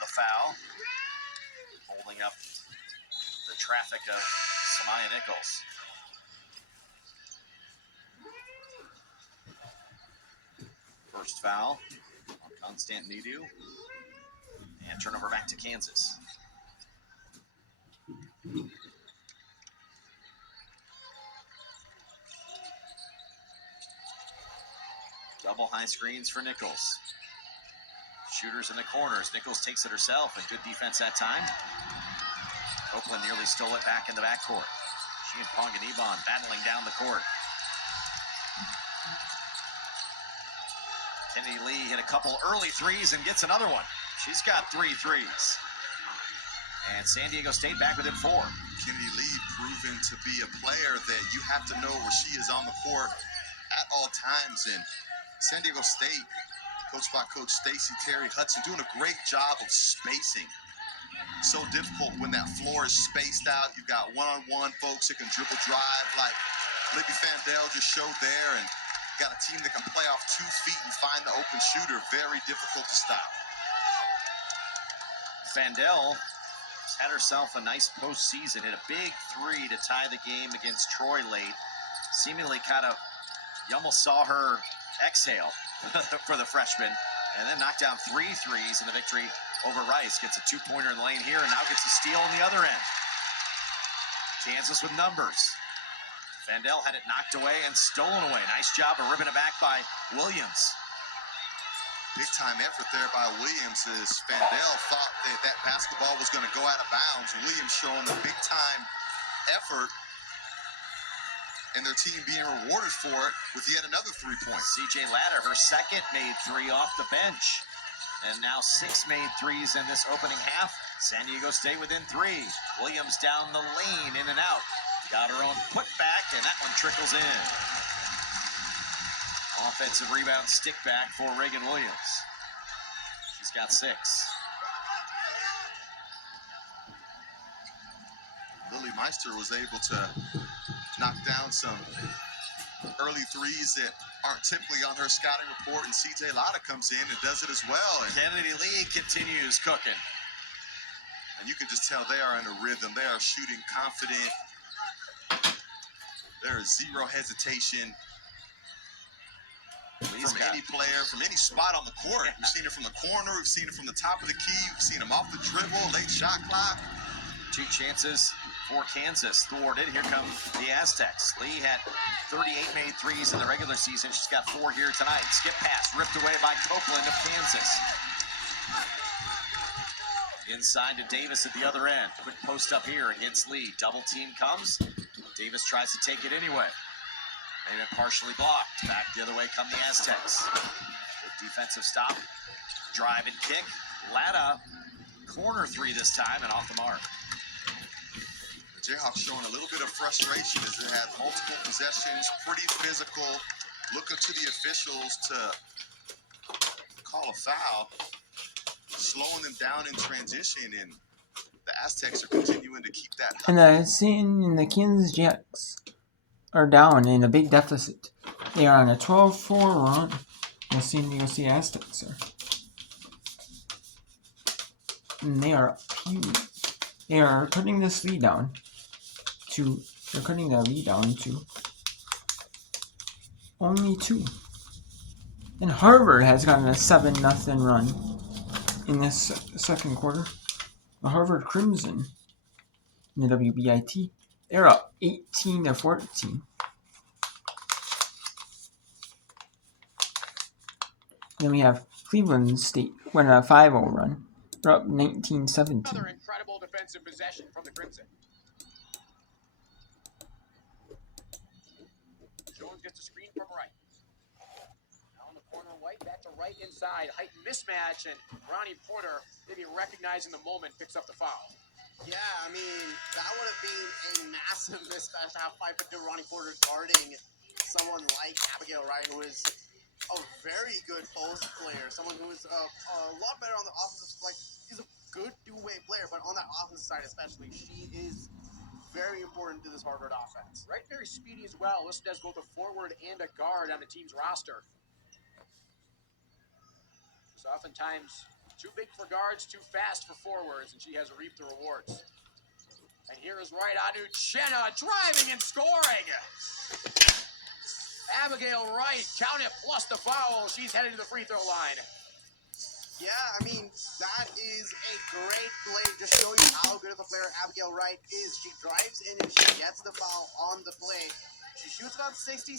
with a foul, holding up the traffic of Samaya Nichols. First foul on Constantinidu. And turnover back to Kansas. Double high screens for Nichols. Shooters in the corners. Nichols takes it herself, and good defense that time. Oakland nearly stole it back in the backcourt. She and Ponganiban battling down the court. Kennedy Lee hit a couple early threes and gets another one. She's got 3 threes. And San Diego State back within 4. Kennedy Lee proven to be a player that you have to know where she is on the court at all times. And San Diego State, coached by Coach Stacy Terry Hudson, doing a great job of spacing. So difficult when that floor is spaced out. You've got one-on-one folks that can dribble drive like Libby Fandel just showed there, and got a team that can play off 2 feet and find the open shooter. Very difficult to stop. Fandel had herself a nice postseason, hit a big 3 to tie the game against Troy late. Seemingly you almost saw her exhale for the freshman, and then knocked down 3 threes in the victory over Rice. Gets a 2-pointer in the lane here, and now gets a steal on the other end. Kansas with numbers. Fandel had it knocked away and stolen away. Nice job of ripping it back by Williams. Big time effort there by Williams, as Fandel thought that basketball was going to go out of bounds. Williams showing a big time effort, and their team being rewarded for it with yet another 3 points. CJ Latta, her second made 3 off the bench. And now 6 made 3s in this opening half. San Diego State within 3. Williams down the lane, in and out. Got her own putback, and that one trickles in. Offensive rebound stick back for Reagan Williams. She's got 6. Lily Meister was able to knock down some early threes that aren't typically on her scouting report, and CJ Latta comes in and does it as well. And Kennedy Lee continues cooking. And you can just tell they are in a rhythm. They are shooting confident. There is 0 hesitation from any player, from any spot on the court. We've seen it from the corner. We've seen it from the top of the key. We've seen them off the dribble, late shot clock. 2 chances for Kansas thwarted. Here come the Aztecs. Lee had 38 made 3s in the regular season. She's got 4 here tonight. Skip pass ripped away by Copeland of Kansas. Inside to Davis at the other end. Quick post up here against Lee. Double team comes. Davis tries to take it anyway. Maybe partially blocked. Back the other way come the Aztecs. Good defensive stop. Drive and kick. Latta, corner 3 this time, and off the mark. The Jayhawks showing a little bit of frustration as they have multiple possessions, pretty physical, looking to the officials to call a foul, slowing them down in transition, and the Aztecs are continuing to keep that. And the Kansas Jacks are down in a big deficit. They are on a 12-4 run. The San Diego State Aztecs are. And they are huge. They are cutting this lead down to. They're cutting the lead down to only 2. And Harvard has gotten a 7-0 run in this second quarter. The Harvard Crimson in the WBIT. They're up 18-14. Then we have Cleveland State went on a 5-0 run. They're up 19-17. Another incredible defensive possession from the Crimson. Jones gets a screen from right. Now in the corner, White back to right inside. Heightened mismatch, and Ronnie Porter, maybe recognizing the moment, picks up the foul. Yeah, I mean, that would have been a massive mismatch to have 5'2" Ronnie Porter guarding someone like Abigail Wright, who is a very good post player, someone who is a lot better on the offensive side. Like, he's a good two-way player, but on that offensive side especially, she is very important to this Harvard offense. Wright very speedy as well, listed as both a forward and a guard on the team's roster. So oftentimes Too big for guards, too fast for forwards, and she has reaped the rewards. And here is right on to Jenna, driving and scoring. Abigail Wright, count it plus the foul. She's headed to the free throw line. Yeah, I mean, that is a great play to show you how good of a player Abigail Wright is. She drives in and she gets the foul on the play. She shoots about 66%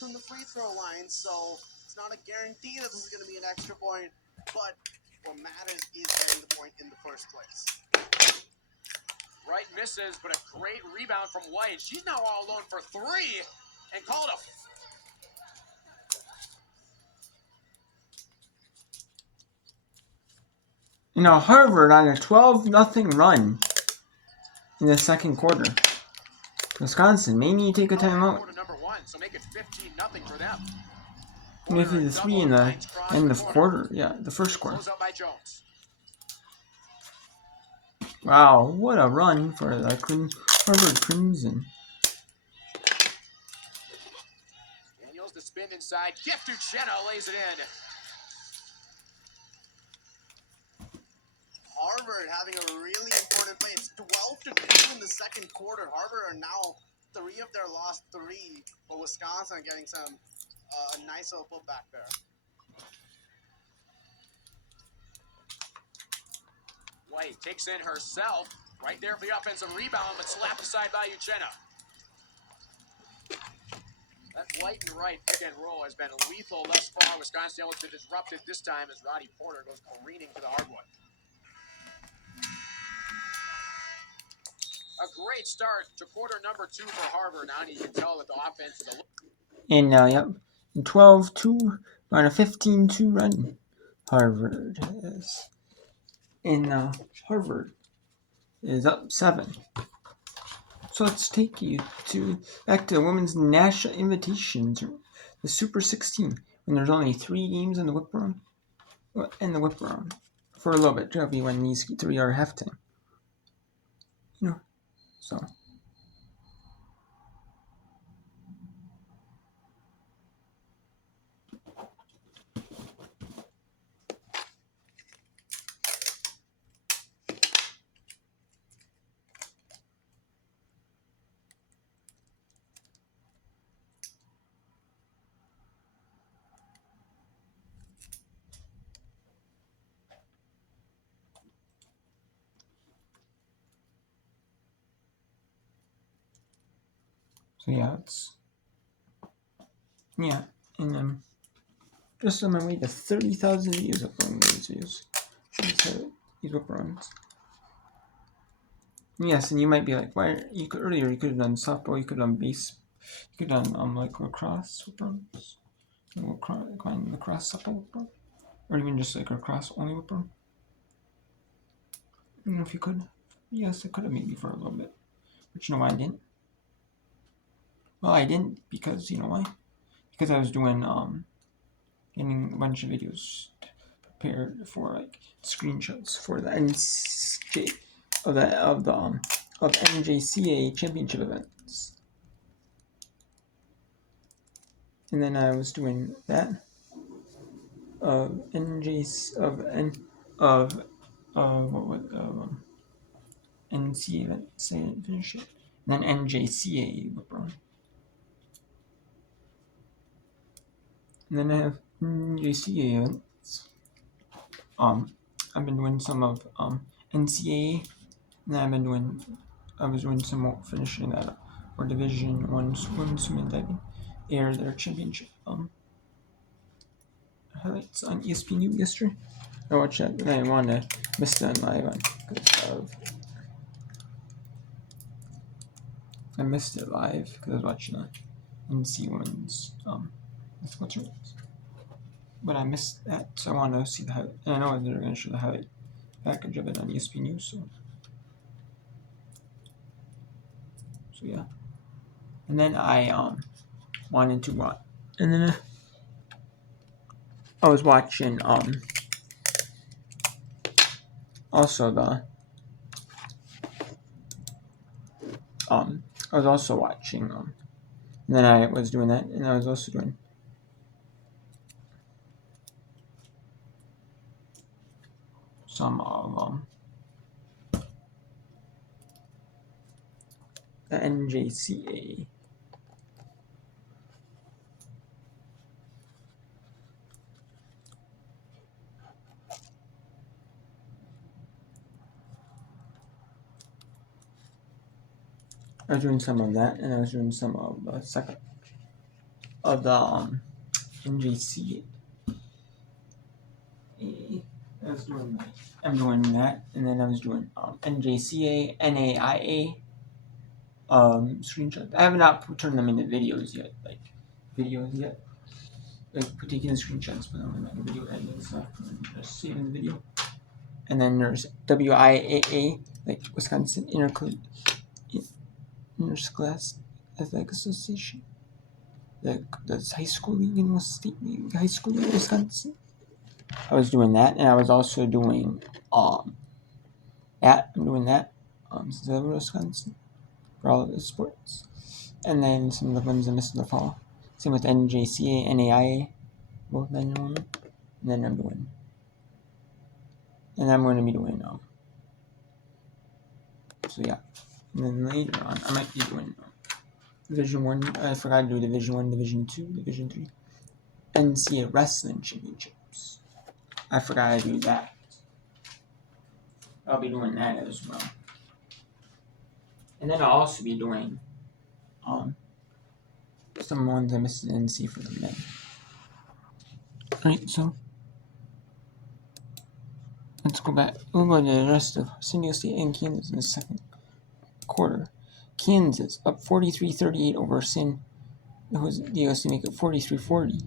from the free throw line, so it's not a guarantee that this is going to be an extra point, but what matters is getting the point in the first place. Wright misses, but a great rebound from White. She's now all alone for three and called a... You know, Harvard on a 12-0 run in the second quarter. Wisconsin may need to take a timeout. Quarter number one, so make it 15-0 for them. Maybe the 3 in the end of quarter. Yeah, the first quarter. Close out by Jones. Wow, what a run for the Harvard Crimson. Daniels the spin inside. Gift to Jenna, lays it in. Harvard having a really important play. It's 12-2 in the second quarter. Harvard are now 3 of their last 3, but Wisconsin getting some nice little putback there. White takes in herself. Right there for the offensive rebound, but slapped aside by Uchenna. That White and Wright pick and roll has been lethal thus far. Wisconsin able to disrupt it this time as Roddy Porter goes careening to the hardwood. A great start to quarter number 2 for Harvard. Now you can tell that the offense is a... And yep, 12-2 on a 15-2 run. Harvard is Harvard is up 7. So let's take you back to the women's national invitations, the Super 16, when there's only 3 games in the whip round, for a little bit. That'll be when these 3 are halftime. You know, so. So and just on my way to 30,000 views uploading these videos. These whip runs. Yes, and you might be like, why? You could have done softball, you could have done base, you could have done like lacrosse whip runs, lacrosse softball whip run, or even just like a lacrosse only whip run. I don't know if you could. Yes, I could have maybe for a little bit, but you know why I didn't? Well, I didn't because you know why? Because I was doing getting a bunch of videos prepared for like screenshots for the NJCAA championship events, and then I was doing that NCAA events. I didn't finish it. And then NJCAA LeBron. And then I have NJCAA events. I've been doing some of NCAA, and then I was doing some more finishing that up for Division 1 swimming diving, their championship highlights on ESPN yesterday. I watched that, but I didn't want to miss that live I missed it live because I was watching the NC Women's but I missed that, so I want to see the highlight. And I know they're going to show the highlight package of it on ESPN News, so yeah. And then I wanted to watch, and then I was watching also the I was also watching and then I was doing that, and I was also doing some of the NJCA. I was doing some of that, and I was doing some of the second of the NJCA. I'm doing that, and then I was doing NJCA, NAIA screenshots. I have not turned them into videos yet, like taking screenshots, put them in like a video editing stuff, and just saving the video. And then there's WIAA, like Wisconsin Interscholastic Athletic Association, like that's high school league in State League, high school league in Wisconsin. I was doing that, and I was also doing I'm doing that since I live in Wisconsin for all of the sports, and then some of the ones I missed in the fall. Same with NJCA, NAIA, both men and women. And then I'm going to be doing so yeah. And then later on, I might be doing Division 1. I forgot to do Division 1, Division 2, Division 3. NCAA Wrestling Championships. I forgot to do that. I'll be doing that as well. And then I'll also be doing some ones I missed in NC for the men. Alright, so let's go back. We'll go to the rest of San Diego State and Kansas in the second quarter. Kansas up 43-38 over San Diego State, make it 43-40.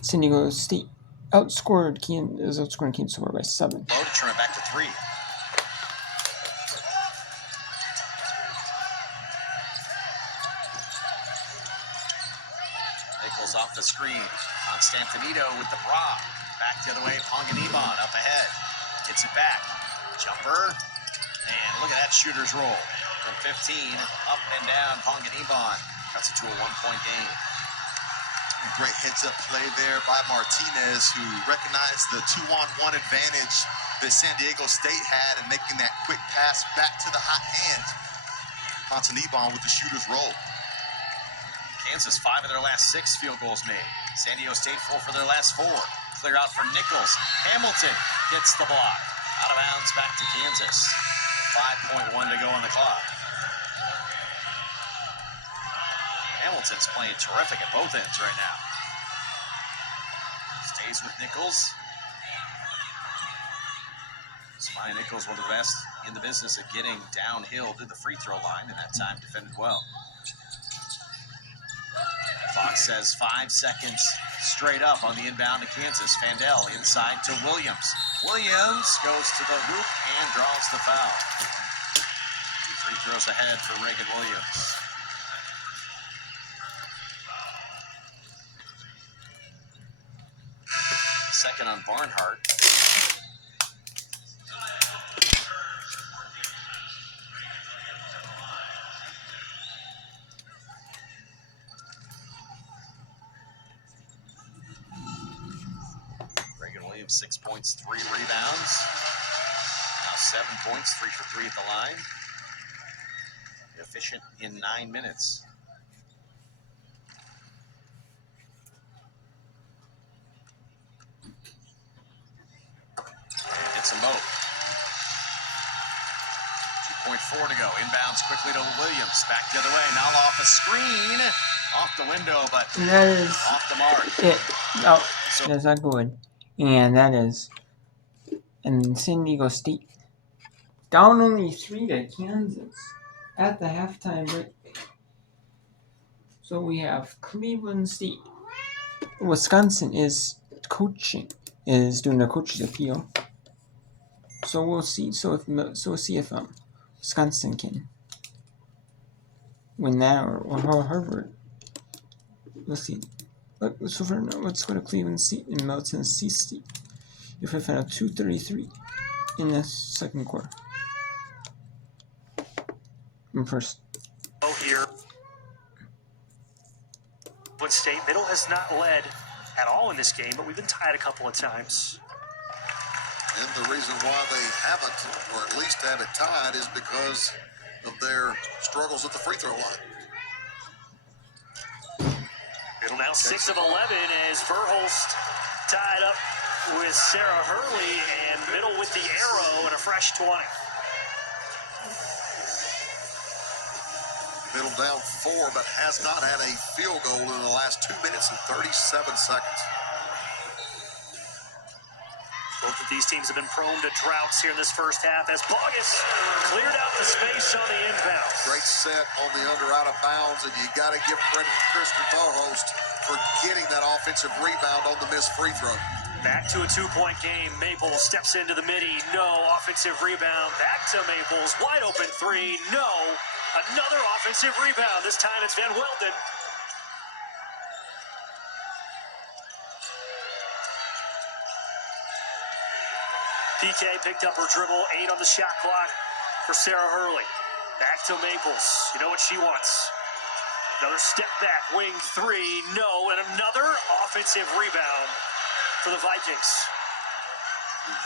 San Diego State outscoring Kansas over by 7. Low to turn it back to 3. Nichols off the screen. Constantinido with the bra. Back the other way. Ponganiban up ahead. Gets it back. Jumper. And look at that shooter's roll. From 15, up and down. Ponganiban cuts it to a 1-point game. Great heads-up play there by Martinez, who recognized the 2-on-1 advantage that San Diego State had and making that quick pass back to the hot hand. Ponganiban with the shooter's roll. Kansas, 5 of their last 6 field goals made. San Diego State, 4 for their last 4. Clear out for Nichols. Hamilton gets the block. Out of bounds back to Kansas. 5.1 to go on the clock. Hamilton's playing terrific at both ends right now. Stays with Nichols. Spy Nichols, one of the best in the business at getting downhill to the free throw line, and that time defended well. Fox says 5 seconds straight up on the inbound to Kansas. Fandel inside to Williams. Williams goes to the hoop and draws the foul. 2 free throws ahead for Reagan Williams. Second on Barnhart. Reagan Williams, 6 points, 3 rebounds. Now 7 points, 3 for 3 at the line. Efficient in 9 minutes. Gets them both. 2.4 to go. Inbounds quickly to Williams. Back the other way. Now off a screen. Off the window, but that is off the mark. That's not good. And that is. And San Diego State down only 3 to Kansas at the halftime break. So we have Cleveland State. Wisconsin is doing a coach's appeal. So we'll see. So we'll see if Wisconsin can win that or Harvard. We'll see. So for now, let's go to Cleveland State and Milton State. If I found out 2:33 in the second quarter. First. Here. Cleveland State Middle has not led at all in this game, but we've been tied a couple of times. And the reason why they haven't, or at least have it tied, is because of their struggles at the free throw line. Middle now 6 of 11 as Verhulst tied up with Sarah Hurley, and Middle with the arrow and a fresh 20. Middle down 4, but has not had a field goal in the last 2 minutes and 37 seconds. Both of these teams have been prone to droughts here in this first half as Bogus cleared out the space on the inbound. Great set on the under out of bounds, and you got to give credit to Kristen Verhulst for getting that offensive rebound on the missed free throw. Back to a 2-point game. Maples steps into the midi. No. Offensive rebound. Back to Maples. Wide open 3. No. Another offensive rebound. This time it's Van Welden. PK picked up her dribble. 8 on the shot clock for Sarah Hurley. Back to Maples. You know what she wants. Another step back. Wing 3. No. And another offensive rebound for the Vikings.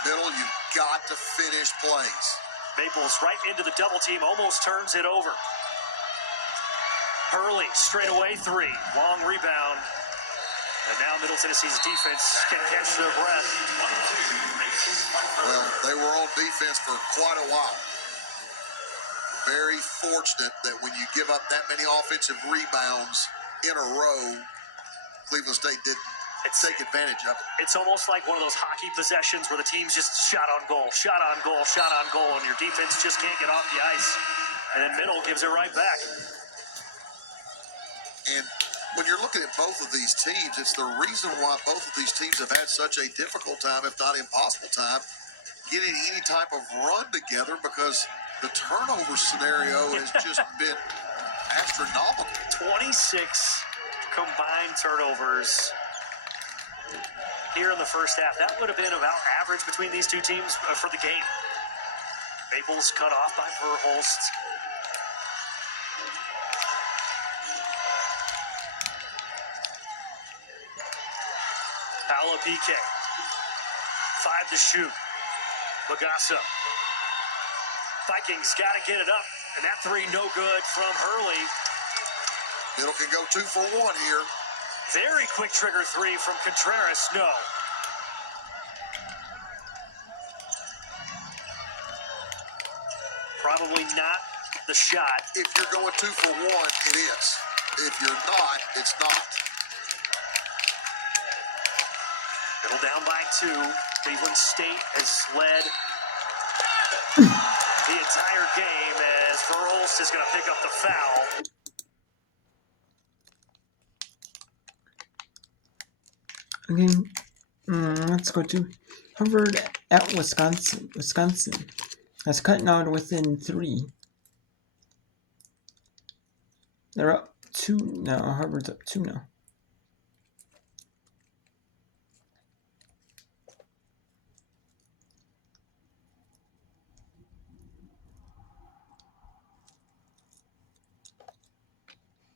Middle, you've got to finish plays. Maples right into the double team, almost turns it over. Hurley, straight away 3. Long rebound. And now Middle Tennessee's defense can catch their breath. Well, they were on defense for quite a while. Very fortunate that when you give up that many offensive rebounds in a row, Cleveland State didn't take advantage of it. It's almost like one of those hockey possessions where the team's just shot on goal, shot on goal, shot on goal, and your defense just can't get off the ice. And then Middle gives it right back. And when you're looking at both of these teams, it's the reason why both of these teams have had such a difficult time, if not impossible time, getting any type of run together, because the turnover scenario has just been astronomical. 26 combined turnovers here in the first half. That would have been about average between these two teams for the game. Maples cut off by Verhulst. Paola PK. 5 to shoot. Bagassa. Vikings got to get it up. And that 3 no good from Hurley. Middle can go 2 for 1 here. Very quick trigger 3 from Contreras. No. Probably not the shot. If you're going 2 for 1, it is. If you're not, it's not. Middle down by 2. Cleveland State has led the entire game as Verhulst is going to pick up the foul. Okay, let's go to Harvard at Wisconsin. Wisconsin has cut now to within 3. They're up 2 now. Harvard's up 2 now.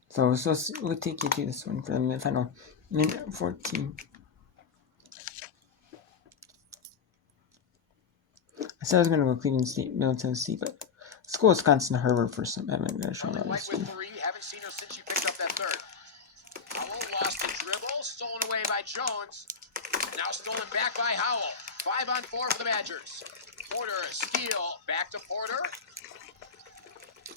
So we'll take you to this one for the final minute 14. I said I was going to go Cleveland State, Middle Tennessee, but let's go Wisconsin Harvard for some. I'm going to show you White this with one. 3. Haven't seen her since she picked up that 3rd. Howell lost the dribble, stolen away by Jones. Now stolen back by Howell. 5 on 4 for the Badgers. Porter, steal, back to Porter.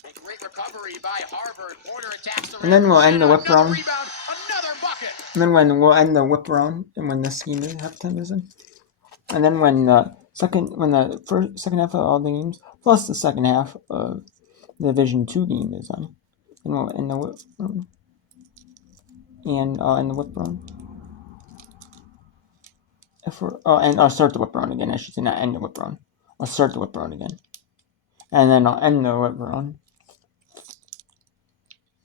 A great recovery by Harvard. Porter attacks the rim. And then we'll end the whip Another round. rebound, another bucket. And then when we'll end the whip round, and when this game is halftime is in, and then when the second half of all the games plus the second half of the Division 2 game is on, and we'll end the whip round. And I'll end the whip round. And I'll start the whip round again. I should say not end the whip round. I'll start the whip round again, and then I'll end the whip round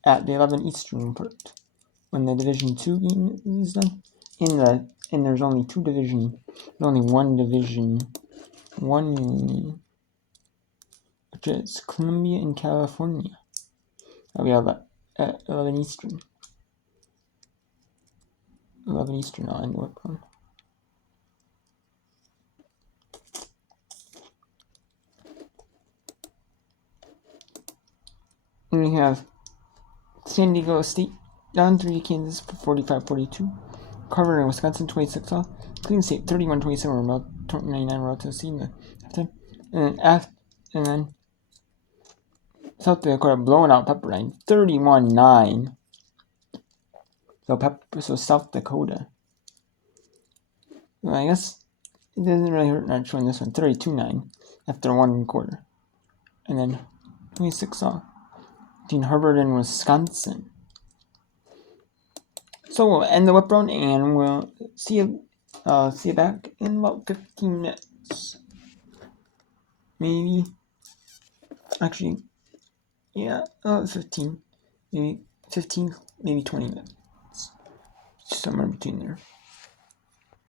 at the 11 Eastern part when the Division 2 game is done. And there's only one Division 1 game, which is Columbia in California. We have that at 11 Eastern. 11 Eastern, I'll end the whip round. And we have San Diego State down 3 to Kansas for 45-42. Carver and Wisconsin 26-all. Cleveland State 31-27 were about 29 were out to see in the halftime. And then South Dakota blowing out Pepperdine 31-9. So South Dakota. Well, I guess it doesn't really hurt not showing this one 32-9 after one quarter. And then 26-all between Harvard and Wisconsin. So we'll end the whip round and we'll see you back in about 15 minutes. Maybe. Actually, yeah, 15. Maybe 15, maybe 20 minutes. Somewhere between there.